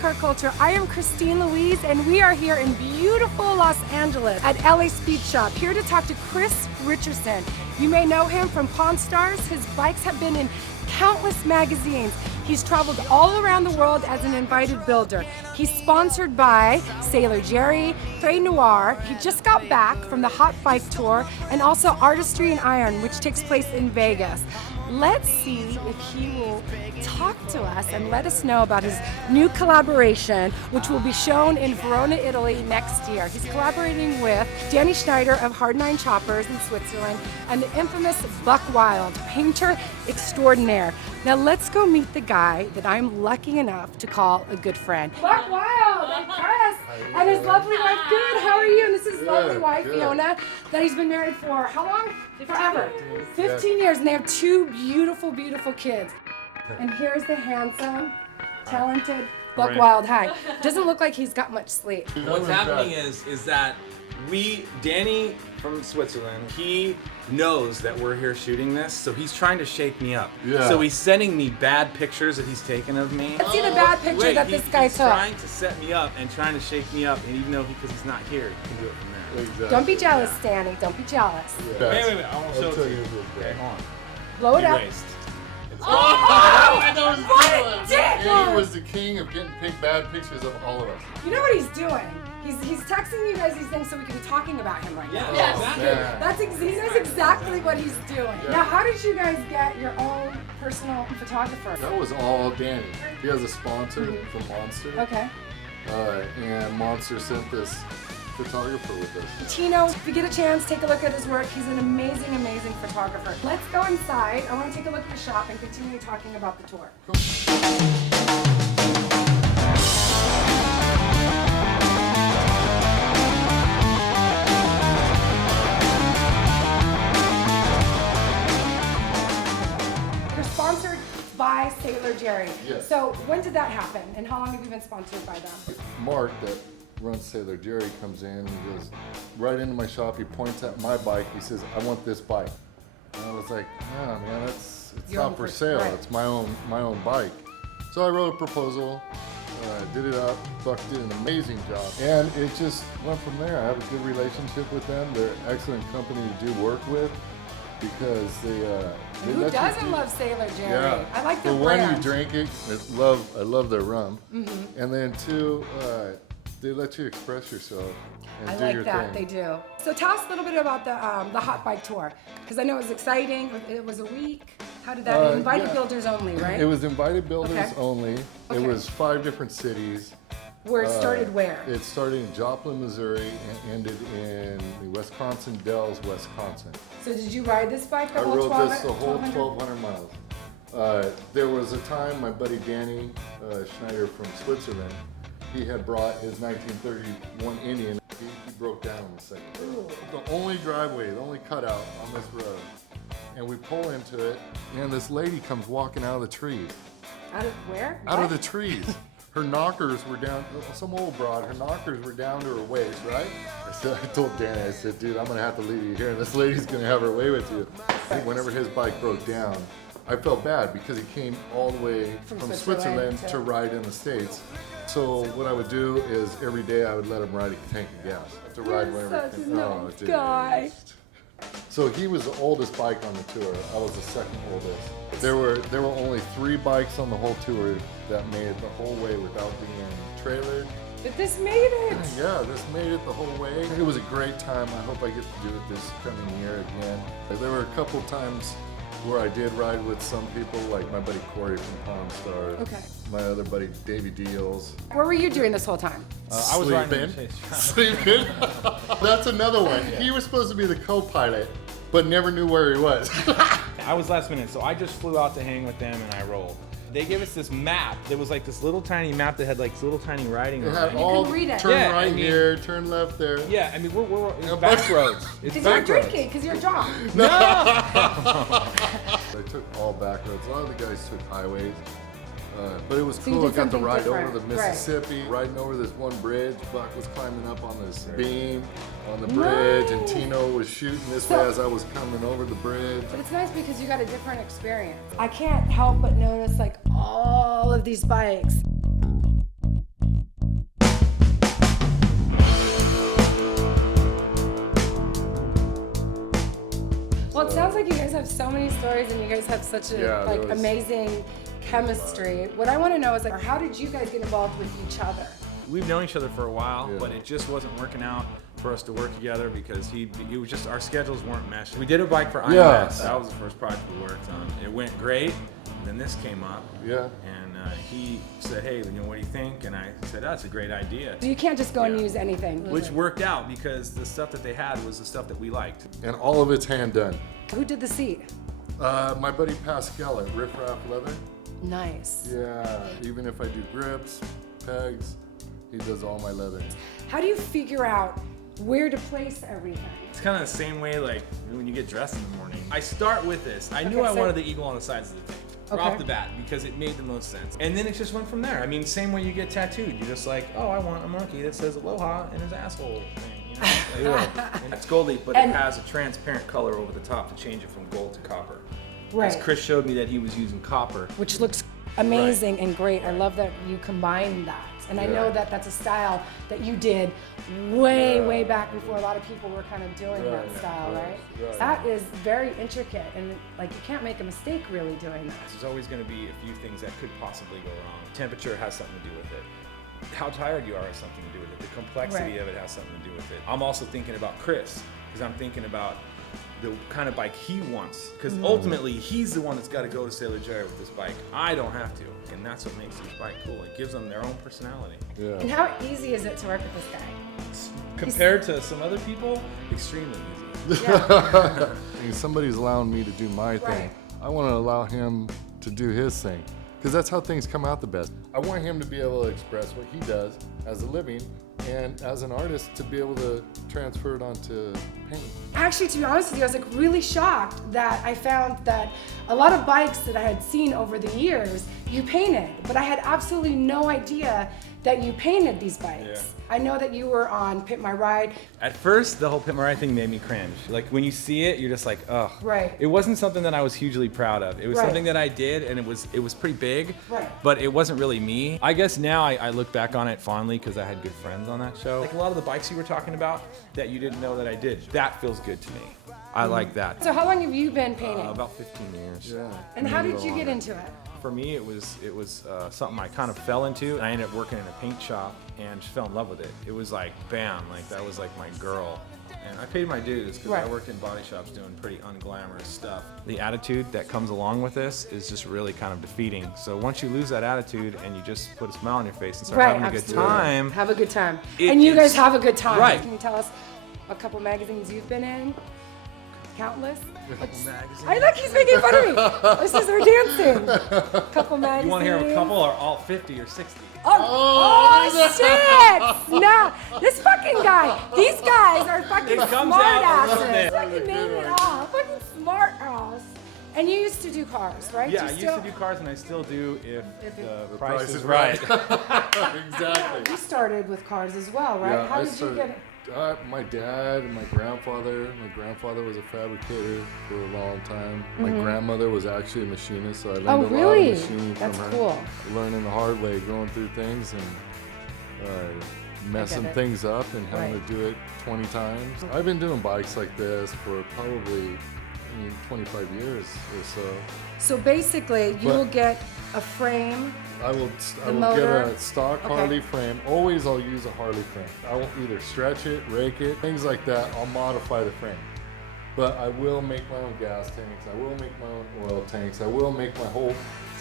car culture. I am Christine Louise, and we are here in beautiful Los Angeles at LA Speed Shop, here to talk to Chris Richardson. You may know him from Pawn Stars. His bikes have been in countless magazines. He's traveled all around the world as an invited builder. He's sponsored by Sailor Jerry, Frey Noir. He just got back from the Hot Bike Tour and also Artistry in Iron, which takes place in Vegas. Let's see if he will talk to us and let us know about his new collaboration, which will be shown in Verona, Italy next year. He's collaborating with Danny Schneider of Hard Nine Choppers in Switzerland and the infamous Buck Wild, painter extraordinaire. Now let's go meet the guy that I'm lucky enough to call a good friend. Buck Wild and Chris and his lovely wife. Good, how are you? And this is lovely wife, Fiona, that he's been married for how long? Forever. 15 years, and they have two beautiful, beautiful kids. And here's the handsome, talented Buck Wild. Hi. Doesn't look like he's got much sleep. What's happening is that Danny from Switzerland, he knows that we're here shooting this, so he's trying to shake me up. Yeah. So he's sending me bad pictures that he's taken of me. Let's see the bad picture that this guy took. He's trying to set me up and trying to shake me up, and even though because he's not here, he can do it from there. Exactly. Don't be jealous, Stanley. Don't be jealous. Yeah. Wait. I won't show it to you. Okay, hold on. Blow it up. I know what a dick! He was the king of getting bad pictures of all of us. You know what he's doing? He's texting you guys these things so we can be talking about him right now. Yeah, exactly. He knows exactly what he's doing. Yeah. Now, how did you guys get your own personal photographer? That was all Danny. He has a sponsor from Monster. Okay. And Monster sent this photographer with us. Tino, if you get a chance, take a look at his work. He's an amazing, amazing photographer. Let's go inside. I want to take a look at the shop and continue talking about the tour. Cool. Sponsored by Sailor Jerry. Yes. So when did that happen, and how long have you been sponsored by them? Mark, that runs Sailor Jerry, comes in. He goes right into my shop. He points at my bike. He says, "I want this bike." And I was like, "Yeah, man, it's not for sale. Right. It's my own bike." So I wrote a proposal, did it up. Buck did an amazing job, and it just went from there. I have a good relationship with them. They're an excellent company to do work with. Because who doesn't love Sailor Jerry? Yeah. I like their brand. brand. When you drink it, I love their rum. And then two, they let you express yourself and do your thing. I like that, they do. So tell us a little bit about the Hot Bike Tour, because I know it was exciting. It was a week. How did that? Invited builders only, right? It was invited builders only. It was 5 different cities. Where it started where? It started in Joplin, Missouri, and ended in Wisconsin Dells, Wisconsin. So did you ride this bike the whole 1200? I rode this the whole 1,200 miles. There was a time my buddy Danny Schneider from Switzerland, he had brought his 1931 Indian. He broke down on the second road. The only driveway, the only cutout on this road. And we pull into it, and this lady comes walking out of the trees. Out of where? Out of the trees. Her knockers were down, some old broad, her knockers were down to her waist, right? I told Danny, I said, dude, I'm gonna have to leave you here and this lady's gonna have her way with you. Whenever his bike broke down, I felt bad because he came all the way from Switzerland to ride in the States. So what I would do is every day I would let him ride a tank of gas. To ride whenever he came. Oh, dude. Guy. So he was the oldest bike on the tour. I was the second oldest. There were only 3 bikes on the whole tour that made it the whole way without being trailered. But this made it. Yeah, this made it the whole way. It was a great time. I hope I get to do it this coming year again. There were a couple times where I did ride with some people, like my buddy Corey from Pawn Stars. Okay. My other buddy Davey Deals. Where were you doing this whole time? I was riding. Sleeping. That's another one. He was supposed to be the co-pilot, but never knew where he was. I was last minute, so I just flew out to hang with them and I rolled. They gave us this map. There was like this little tiny map that had like this little tiny writing on it. It had all turn right here, turn left there. Yeah, I mean we're it's back roads. It's because back you're roads. drinking, because you're drunk. No. They took all back roads. A lot of the guys took highways. But it was cool. I got to ride over the Mississippi, riding over this one bridge. Buck was climbing up on this beam on the bridge, and Tino was shooting this way as I was coming over the bridge. But it's nice because you got a different experience. I can't help but notice like all of these bikes. Well, it sounds like you guys have so many stories and you guys have such a amazing chemistry. What I want to know is like, how did you guys get involved with each other? We've known each other for a while, but it just wasn't working out for us to work together because it was just our schedules weren't meshed. We did a bike for IMS. That was the first project we worked on. It went great. Then this came up. Yeah. And he said, hey, what do you think? And I said, that's a great idea. So you can't just go and use anything. Which worked out because the stuff that they had was the stuff that we liked. And all of it's hand done. Who did the seat? My buddy Pascal at Riff Raff Leather. Nice. Yeah, even if I do grips, pegs, he does all my leather. How do you figure out where to place everything? It's kind of the same way like when you get dressed in the morning. I start with this. I knew I wanted the eagle on the sides of the tank. Off the bat because it made the most sense. And then it just went from there. I mean, same way you get tattooed. You're just like, oh, I want a monkey that says aloha in his asshole thing. You know? And it's gold leaf, but it has a transparent color over the top to change it from gold to copper. Right. As Chris showed me that he was using copper. Which looks amazing and great. I love that you combine that. And I know that that's a style that you did way back before a lot of people were kind of doing that style, right? That is very intricate, and like you can't make a mistake really doing that. There's always going to be a few things that could possibly go wrong. Temperature has something to do with it. How tired you are has something to do with it. The complexity of it has something to do with it. I'm also thinking about Chris, because I'm thinking about the kind of bike he wants, because ultimately he's the one that's got to go to Sailor Jerry with this bike. I don't have to, and that's what makes this bike cool. It gives them their own personality. Yeah. And how easy is it to work with this guy? Compared to some other people, extremely easy. Yeah. Somebody's allowing me to do my thing. I want to allow him to do his thing, because that's how things come out the best. I want him to be able to express what he does as a living, and as an artist to be able to transfer it onto paint. Actually, to be honest with you, I was like really shocked that I found that a lot of bikes that I had seen over the years, you painted, but I had absolutely no idea that you painted these bikes. Yeah. I know that you were on Pit My Ride. At first, the whole Pit My Ride thing made me cringe. Like when you see it, you're just like, ugh. Right. It wasn't something that I was hugely proud of. It was something that I did, and it was pretty big. Right. But it wasn't really me. I guess now I look back on it fondly because I had good friends on that show. Like a lot of the bikes you were talking about that you didn't know that I did, that feels good to me. I like that. So how long have you been painting? About 15 years. Yeah. And how did you get into it? For me, it was something I kind of fell into, and I ended up working in a paint shop and just fell in love with it. It was like, bam, like that was like my girl. And I paid my dues because I worked in body shops doing pretty unglamorous stuff. The attitude that comes along with this is just really kind of defeating. So once you lose that attitude and you just put a smile on your face and start having a good time. Have a good time. And you guys have a good time. Right. Can you tell us a couple magazines you've been in? Countless? Magazines. I look, he's making fun of me. This is her dancing. Couple magazines. You want to hear a couple or all 50 or 60? Oh shit! No, this fucking guy. These guys are fucking It comes smart out, doesn't asses. it? Fucking name it all. Fucking smart ass. And you used to do cars, right? Yeah, I used to do cars, and I still do if the price price is is right. Exactly. You started with cars as well, right? Yeah, How I did you started- get it? My dad and my grandfather was a fabricator for a long time. My grandmother was actually a machinist, so I learned a lot of machining That's from her. cool. Learning the hard way, going through things and messing it. things up and having to do it 20 times. I've been doing bikes like this for probably 25 years or so. So basically, you But- will get a frame. I will motor? get a stock Harley frame. Always I'll use a Harley frame. I will either stretch it, rake it, things like that. I'll modify the frame. But I will make my own gas tanks. I will make my own oil tanks. I will make my whole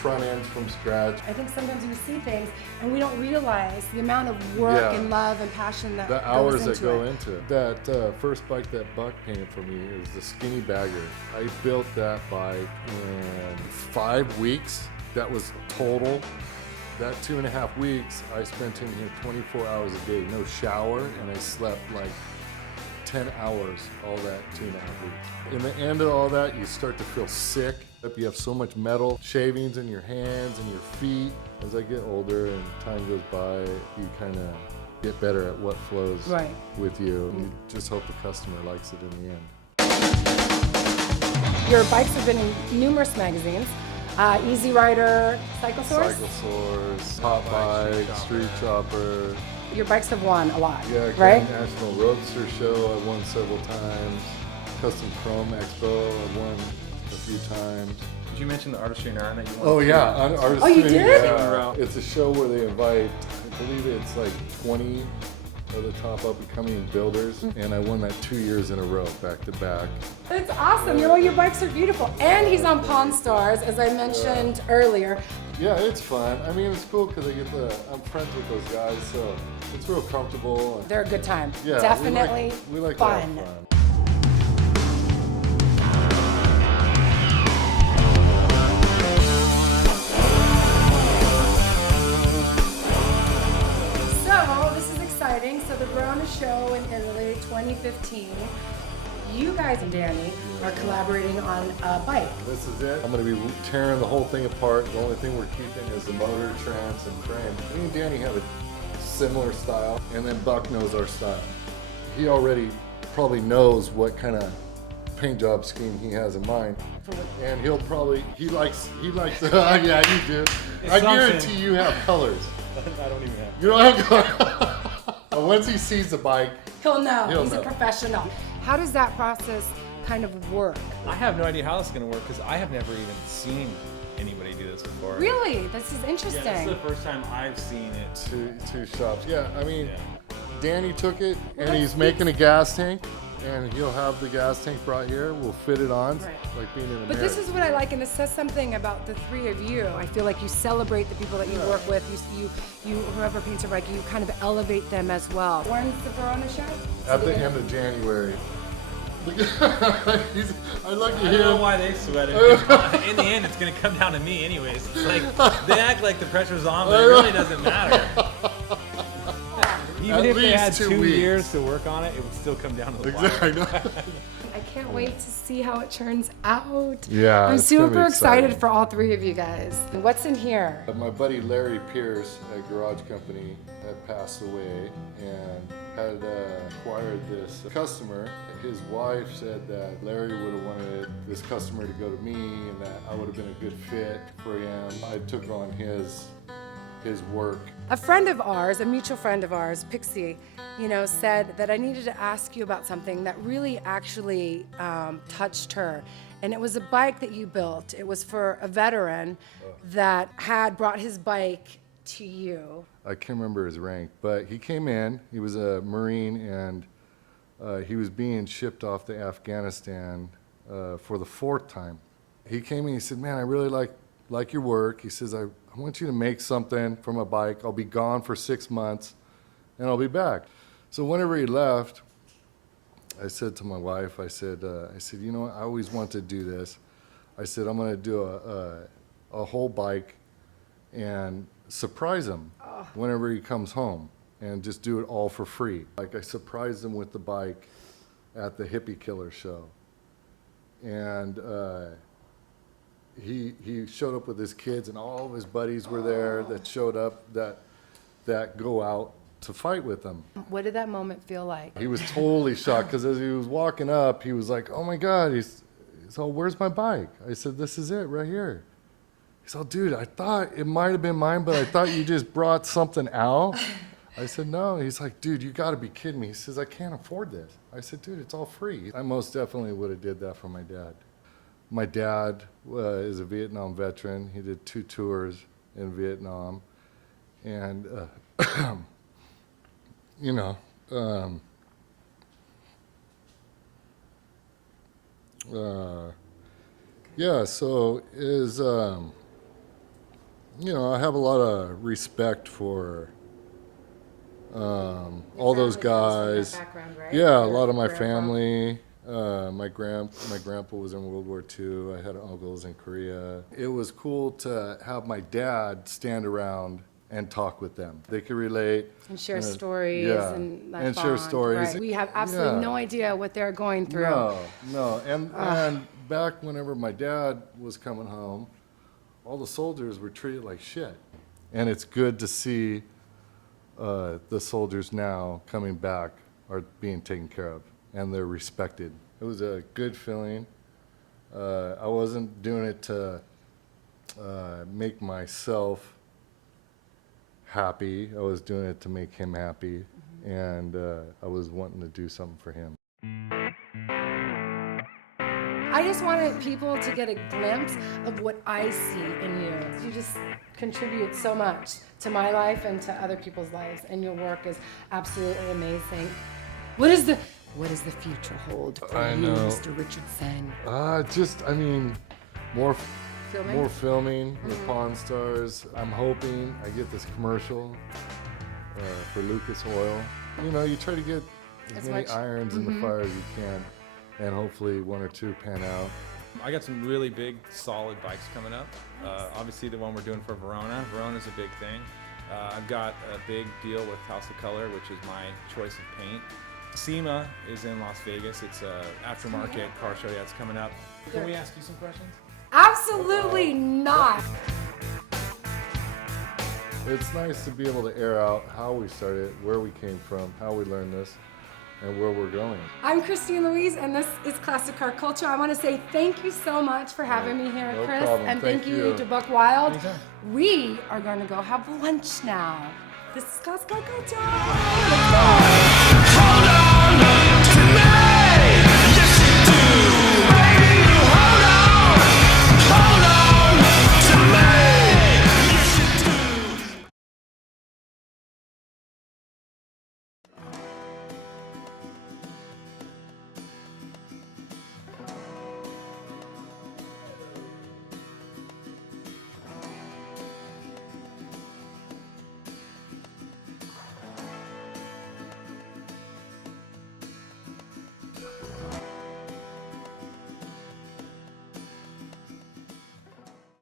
front ends from scratch. I think sometimes we see things and we don't realize the amount of work Yeah. and love and passion that The hours goes that go it. into it. That first bike that Buck painted for me is the Skinny Bagger. I built that bike in 5 weeks. That was total. That 2.5 weeks, I spent in here 24 hours a day, no shower, and I slept like 10 hours all that 2.5 weeks. In the end of all that, you start to feel sick. You have so much metal shavings in your hands and your feet. As I get older and time goes by, you kind of get better at what flows with you. You just hope the customer likes it in the end. Your bikes have been in numerous magazines. Easy Rider, Cycle Source. Cycle Source, Hot Bike, Street Chopper. Your bikes have won a lot, Yeah, right? National Roadster Show I won several times. Custom Chrome Expo. I won a few times. Did you mention the artistry and iron that you won? Oh yeah, artistry. Oh, you did? Yeah. It's a show where they invite, I believe it's like 20 of the top up-and-coming builders, and I won that 2 years in a row, back to back. That's awesome. Your bikes are beautiful. And he's on Pawn Stars, as I mentioned earlier. Yeah, it's fun. I mean, it's cool because I'm friends with those guys, so it's real comfortable. They're a good time. Yeah, Definitely we like fun. To have fun. So the Verona show in Italy, 2015. You guys and Danny are collaborating on a bike. This is it. I'm going to be tearing the whole thing apart. The only thing we're keeping is the motor, trans, and frame. Me and Danny have a similar style, and then Buck knows our style. He already probably knows what kind of paint job scheme he has in mind. And he likes, yeah, you do. I guarantee you have colors. I don't even have. You don't have colors. Once he sees the bike, he'll know. He's a professional. How does that process kind of work? I have no idea how this is going to work because I have never even seen anybody do this before. Really? This is interesting. Yeah, this is the first time I've seen it. Two shops. Yeah, I mean, Danny took it and he's making a gas tank. And he'll have the gas tank brought here. We'll fit it on, like being in a But this is what I like, and this says something about the three of you. I feel like you celebrate the people that you work with. You whoever paints your bike, you kind of elevate them as well. When's the Verona show? At the end of January. I like to hear. I don't know why they sweat it. In the end, it's going to come down to me anyways. It's like they act like the pressure's on, but it really doesn't matter. Even if they had 2 years to work on it, it would still come down to the wire. I can't wait to see how it turns out. Yeah, I'm super excited for all three of you guys. And what's in here? My buddy Larry Pierce at Garage Company had passed away and had acquired this customer. His wife said that Larry would have wanted this customer to go to me and that I would have been a good fit for him. I took on his work. A friend of ours, a mutual friend of ours, Pixie, said that I needed to ask you about something that really actually touched her. And it was a bike that you built. It was for a veteran that had brought his bike to you. I can't remember his rank, but he came in. He was a Marine, and he was being shipped off to Afghanistan for the 4th time. He came in, he said, man, I really like your work. He says, I want you to make something for my bike. I'll be gone for 6 months, and I'll be back. So whenever he left, I said to my wife, I said, you know what, I always wanted to do this. I said, I'm going to do a whole bike and surprise him whenever he comes home and just do it all for free. Like I surprised him with the bike at the Hippie Killer show. And he showed up with his kids, and all of his buddies were there that showed up that go out to fight with him. What did that moment feel like? He was totally shocked because as he was walking up, he was like, oh my God, he's all, where's my bike? I said, this is it right here. He's all, dude, I thought it might have been mine, but I thought you just brought something out. I said, no. He's like, dude, you got to be kidding me. He says, I can't afford this. I said, dude, it's all free. I most definitely would have did that for my dad. My dad is a Vietnam veteran. He did 2 tours in Vietnam. And, yeah, so I have a lot of respect for all those guys. Right? Yeah, a lot of my family. My grandpa was in World War II. I had uncles in Korea. It was cool to have my dad stand around and talk with them. They could relate. And share stories and share stories. Right. We have absolutely no idea what they're going through. No. And back whenever my dad was coming home, all the soldiers were treated like shit. And it's good to see the soldiers now coming back are being taken care of and they're respected. It was a good feeling. I wasn't doing it to make myself happy. I was doing it to make him happy, and I was wanting to do something for him. I just wanted people to get a glimpse of what I see in you. You just contribute so much to my life and to other people's lives, and your work is absolutely amazing. What does the future hold for you, Mr. Richardson? More filming with Pawn Stars. I'm hoping I get this commercial for Lucas Oil. You know, you try to get as many irons in the fire as you can, and hopefully one or two pan out. I got some really big, solid bikes coming up. Obviously the one we're doing for Verona. Verona's a big thing. I've got a big deal with House of Color, which is my choice of paint. SEMA is in Las Vegas. It's a aftermarket car show. Yeah, it's coming up. Can we ask you some questions? Absolutely not. It's nice to be able to air out how we started, where we came from, how we learned this, and where we're going. I'm Christine Louise, and this is Classic Car Culture. I want to say thank you so much for having me here, Chris. Problem. And thank you to Buck Wild. We are going to go have lunch now. This is Classic Car Culture. Let's go.